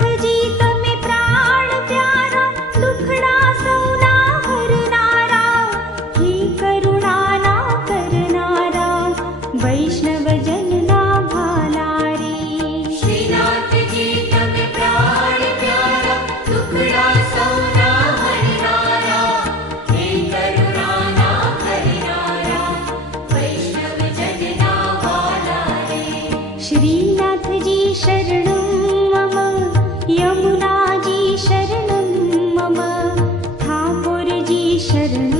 શ્રીનાથજી તમે પ્રાણ પ્યારા, દુખડા સૌના હરનારા, હે કરુણાના કરનારા, વૈષ્ણવજનના ભાલા રે. શ્રીનાથજી તમે પ્રાણ પ્યારા, દુખડા સૌના હરનારા, હે કરુણાના કરનારા, વૈષ્ણવજનના ભાલા રે. શ્રીનાથજી શરણં મમ, યમુનાજી શરણં મમ, ઠાકોરજી શરણં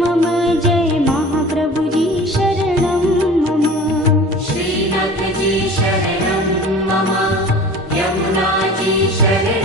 મમ, જય મહાપ્રભુજી શરણં મમ. શ્રીનાથજી શરણં મમ, યમુનાજી શરણં